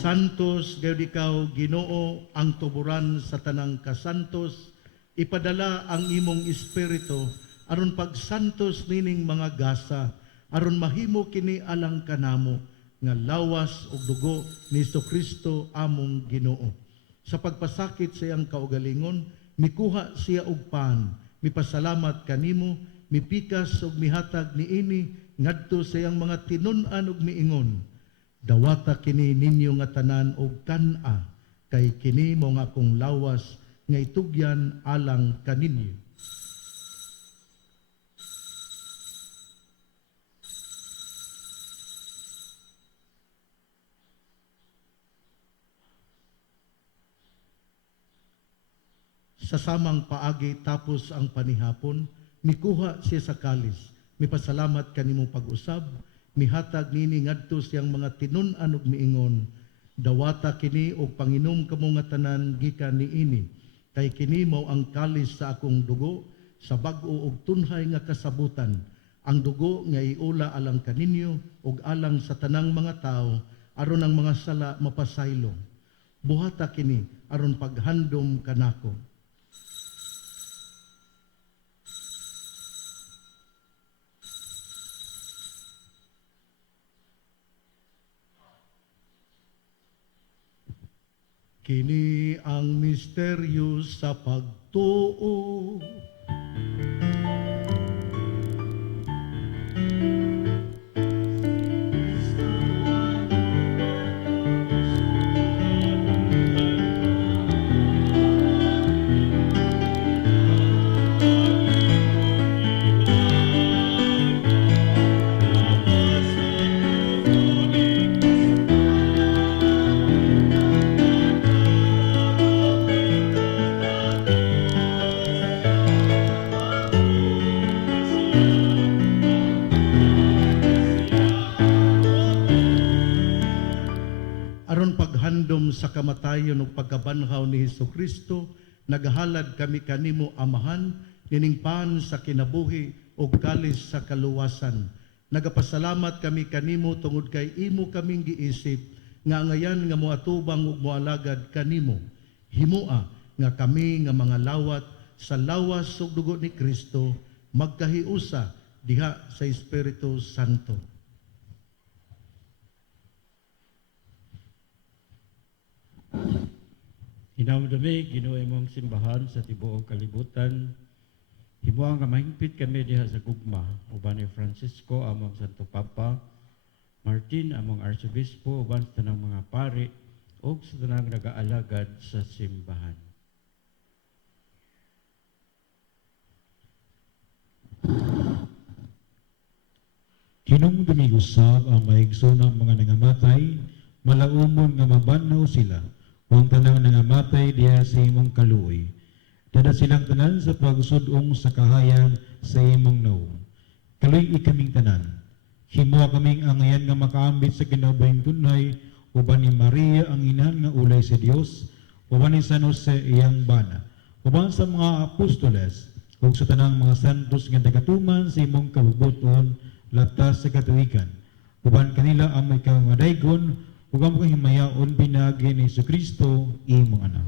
Santos gayud ikaw Ginoo ang tuburan sa tanang kasantos, ipadala ang imong espiritu aron pagsantos nining mga gasa, aron mahimo kini alang kanamo nga lawas ug dugo ni Kristo among Ginoo. Sa pagpasakit sa iyang kaugalingon, mikuha siya og pan, mipasalamat kanimo, mipikas ug mihatag niini ngadto sa iyang mga tinun-an ug miingon, dawata kini ninyo nga tanan og kan-a, kay kini mo nga akong lawas nga itugyan alang kaninyo. Sa samang paagi tapos ang panihapon, mikuha siya sa kalis, mipasalamat kanimo pag-usab, mihatag nini ngadto siyang mga tinun-an ug miingon, dawata kini og panginom kamo nga tanan gikan niini, kay kini mao ang kalis sa akong dugo sa bag-o ug tunhay nga kasabutan, ang dugo nga iula alang kaninyo ug alang sa tanang mga tao aron ang mga sala mapasaylo. Buhata kini aron paghandom kanako. Kini ang misteryo sa pagtuo. Aron paghandom sa kamatayon ug pagkabanhaw ni Kristo, nagahalad kami kanimo Amahan, nining pan sa kinabuhi ug kalis sa kaluwasan. Nagapasalamat kami kanimo tungod kay imo kaming giisip nga ngayan nga moatubang ug moalagad kanimo. Himoa nga kami nga mga lawat sa lawas ug dugo ni Kristo magkahiusa diha sa Espiritu Santo. Hinamdumi, Ginoo imong simbahan sa tibuok kalibutan. Himuang nga mahingpit kami diha sa gugma, uban ni Francisco among Santo Papa, Martin among Arsobispo, uban sa tanang mga pari, ug sa tanang nagaalagad sa simbahan. Hinumdumi usab ang maigsoonang mga nangamatay, malaumon nga mabanaw sila, kung tanang nangamatay diha sa imong kaluoy. Dada silang tanan sa pagsudong sa kahayag sa imong naong. Kaluy ikaming tanan. Himo kaming angayan nga makaambit sa kinabayang tunay, uban ni Maria ang inahan nga ulay sa Dios, uban ni San Jose iyang bana, uban sa mga apostoles, ug sa tanang mga santos nga nagatuman sa imong kabubuton latas sa katuikan. Uban kanila ang may kamadaygon, ug ang himayaon pinagi ni Jesucristo imong anak.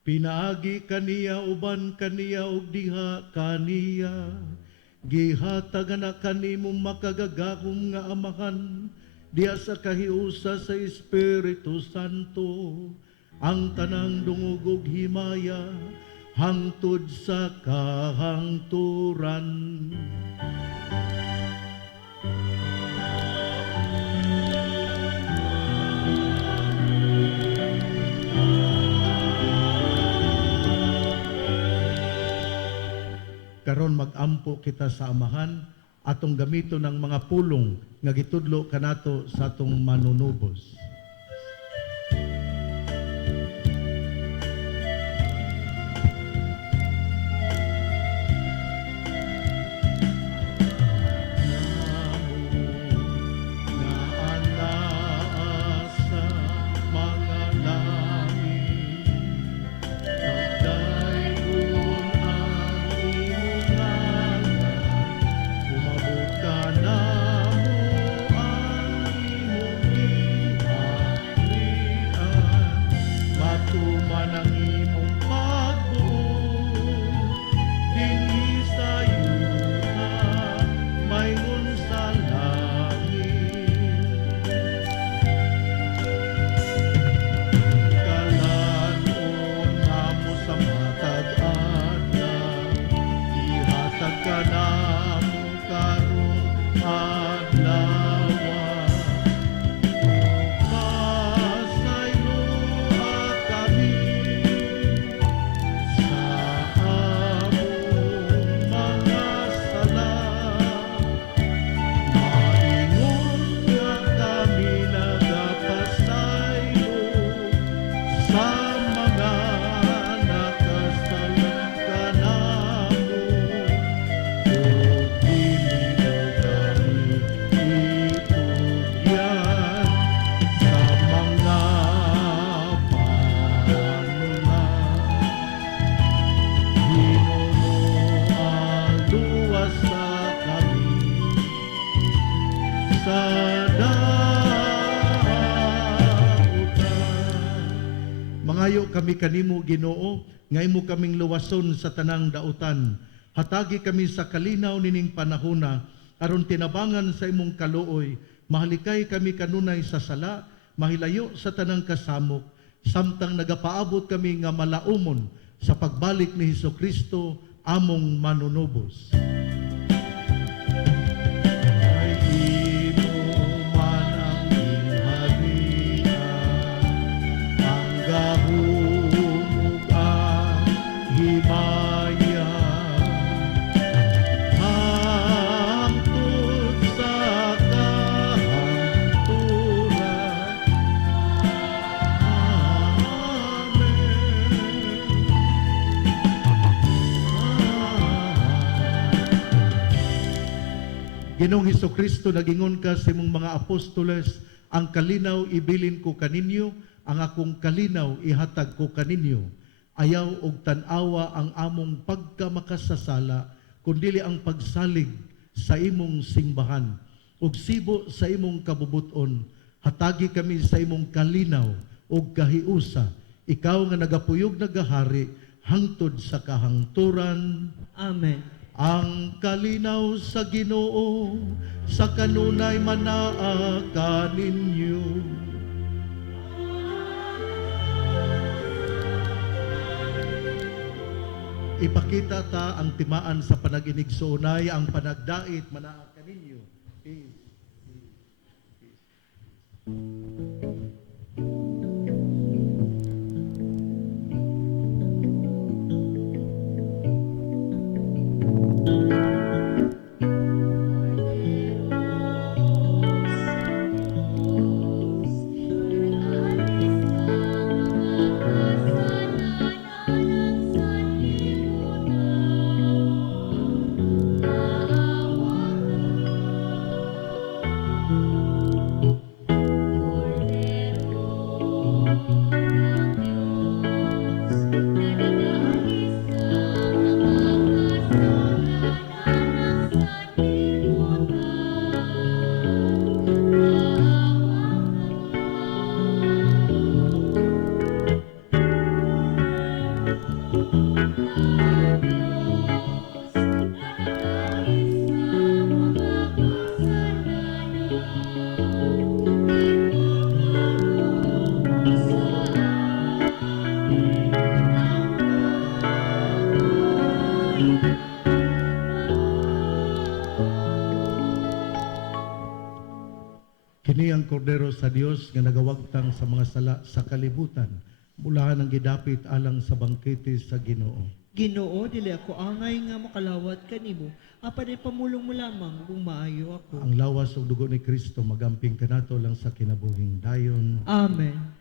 Pinaagi kaniya uban kaniya ug diha kaniya. Gihatag na kanimo makagagahom nga amahan diha sa kahiusa sa Espiritu Santo. Ang tanang dungog ug himaya hangtod sa kahangturan. Karon mag-ampo kita sa amahan atong gamito ng mga pulong nga gitudlo kanato sa atong manunubos. Mangayo kami kanimo Ginoo, nga imo kaming luwason sa tanang dautan. Hatagi kami sa kalinaw nining panahona, aron tinabangan sa imong kaluoy. Mahalikay kami kanunay sa sala, mahilayo sa tanang kasamok, samtang nagapaabot kami nga malaumon sa pagbalik ni Hesukristo among manunubos. Ginoong Hesukristo, nagingon ka sa imong mga apostoles, ang kalinaw ibilin ko kaninyo, ang akong kalinaw ihatag ko kaninyo. Ayaw og tan-awa ang among pagkamakasasala, kundili ang pagsalig sa imong simbahan ug sibo sa imong kabubuton. Hatagi kami sa imong kalinaw ug kahiusa, ikaw nga nagapuyog nagahari hangtod sa kahangturan. Amen. Ang kalinaw sa Ginoo sa kanunay manaa kaninyo. Ipakita ta ang timaan sa panaginig sa unay, ang panagdait manaa kaninyo. Peace. Kini ang kordero sa Dios nga nagawagtang sa mga sala sa kalibutan, mulahan ang gidapit alang sa bangkete sa Ginoo. Ginoo, dili ako angay nga makalawat kanimo, apan ay pamulong mo lamang kung maayo ako. Ang lawas ug dugo ni Kristo magamping kanato lang sa kinabuhing dayon. Amen.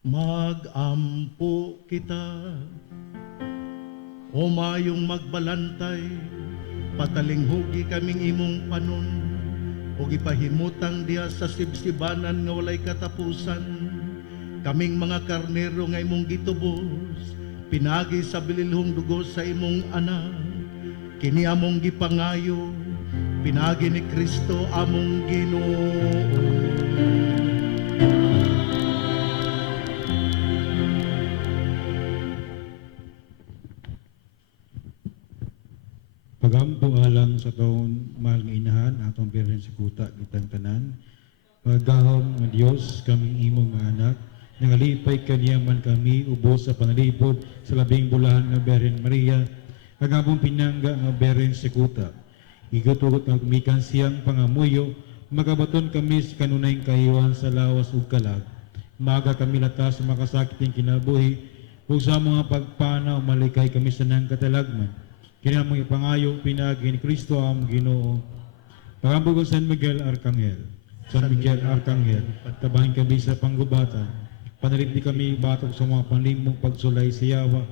Magampo kita, o mayong magbalantay, patalinghugi kaming imong panon, o gipahimutang diha sa sibsibanan nga walay katapusan. Kaming mga karnero nga imong gitubos, pinagi sa bililhong dugo sa imong anak, kini among gipangayo, pinagi ni Kristo among Ginoo. Pagampo alang sa taon mahal nga inahan, atong Birhen Sikuta, kitang tanan. Pagahom nga Dios kaming imong mga anak, nangalipay kaniyaman kami, ubos sa panalipod sa labing bulahan nga Birhen Maria, agabong pinangga nga Birhen Sikuta. Igutugot nga gumikan siyang pangamuyo, magabaton kami sa kanunayng kahiwan sa lawas ug kalag. Maga kami latas sa makasakiting kinabuhi, ug sa mga pagpanaw malikay kami sa nang katalagman. Kinamang ipangayo, pinagi ni Kristo ang Ginoo. Pagambog San Miguel Arcangel. San Miguel Arcangel, tabahin kami sa panggubatan. Panalipdi kami batok sa mga panlimong pagsulay sa yawa.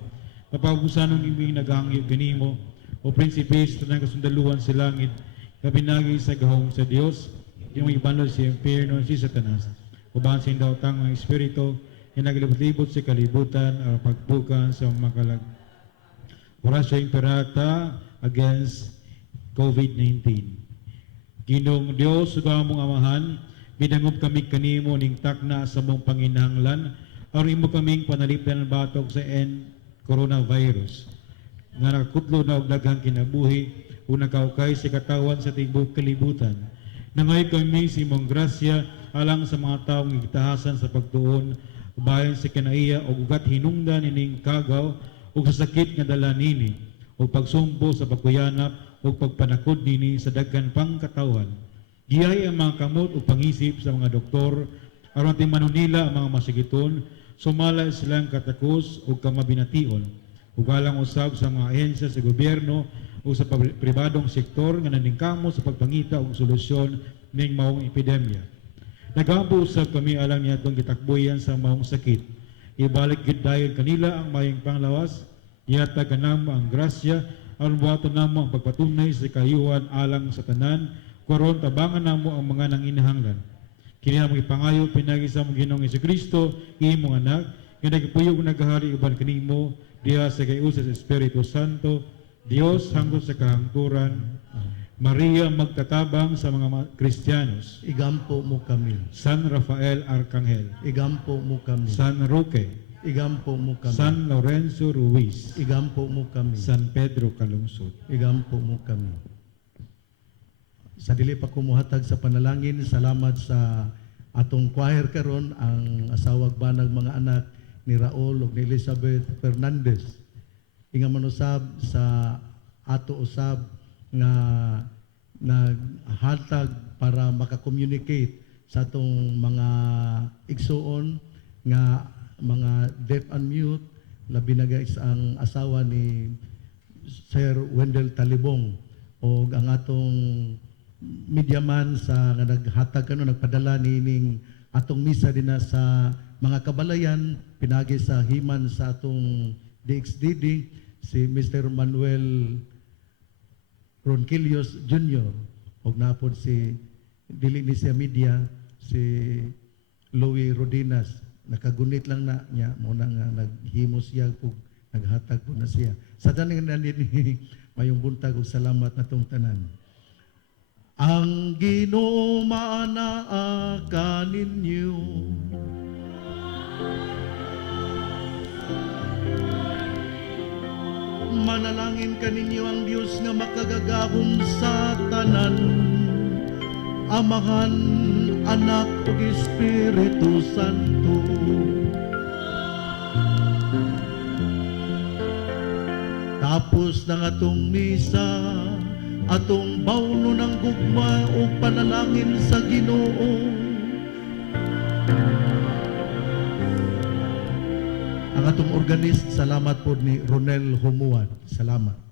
Papabusan ng iming naghangyo ganimo, o prinsipis na kasundaluhan sa langit, na pinagi sa gahong sa Dios, yung ibanod sa impyerno si Satanas. Ubahan sa daw ang Espiritu, yung naglibot-libot sa kalibutan, o pagbukan sa makalag. Orasya Imperata against COVID-19. Ginong Dios, suga mong amahan, binangob kami kanimo ning takna sa mong panginahanglan, aron imo kaming panalipdan ng batok sa coronavirus. Nga nakakutlo na og daghang kinabuhi, o nakaukay sa katawan sa tibok kalibutan. Nangay kami sa imong grasya, alang sa mga taong igtahasan sa pagtuon, bayan sa kinaiya o ugat hinungdan ining kagaw, o sa sakit nga dala nini, o pagsumpo sa pagkuyanap, o pagpanakod nini sa daghan pang katawan. Giyay ang mga kamot o pangisip sa mga doktor, aron timanon nila ang mga masigiton, sumala silang katakos o kamabination, o galang usab sa mga ahensya sa gobyerno o sa pribadong sektor nga naningkamo sa pagpangita o solusyon ning maong epidemya. Nagampo usab kami alang niya itong gitakbuyan sa maong sakit. Ibalik gid dayon kanila ang mayong panglawas, yata ganamo ang grasya, aron buhaton namo ang pagpatunay sa kayuhan alang sa tanan, karon tabangan namo ang mga nanginahanglan. Kini among ipangayo pinagi sa among Ginoong Jesucristo, imong anak, nga nagpuyog naghari uban kanimo diha sa kayusa sa Espiritu Santo, Dios hangtod sa kahangturan. Maria magtatabang sa mga Kristiyanos. Igampo mo kami. San Rafael Arcangel. Igampo mo kami. San Roque. Igampo mo kami. San Lorenzo Ruiz. Igampo mo kami. San Pedro Calungsod. Igampo mo kami. Sa dili pa kumuhatag sa panalangin, salamat sa atong choir karon, ang asawag banag mga anak ni Raul ug ni Elizabeth Fernandez. Inga manusab sa ato usab nga naghatag para maka-communicate sa atong mga igsuon nga mga deaf and mute, labi na guys ang asawa ni Sir Wendell Talibong o ang atong media man sa nga naghatag nagpadala nining atong misa din sa mga kabalayan pinagi sa himan sa atong DXDD si Mr. Manuel Ronquillos Jr. o napod si dili ni siya media si Louie Rodinas, nakagunit lang na niya muna nga naghimo siya ug naghatag po na siya sa tanan nga ni mayong buntag ug salamat natong tanan. Ang Ginoo maanaa kaninyo, manalangin kaninyo ang Dios nga makagagahom sa tanan, Amahan, Anak ug Espiritu Santo. Tapos ng atong misa, atong bawno ng gugma o panalangin sa Ginoo. Ang atong organist, salamat po ni Ronel Humuad. Salamat.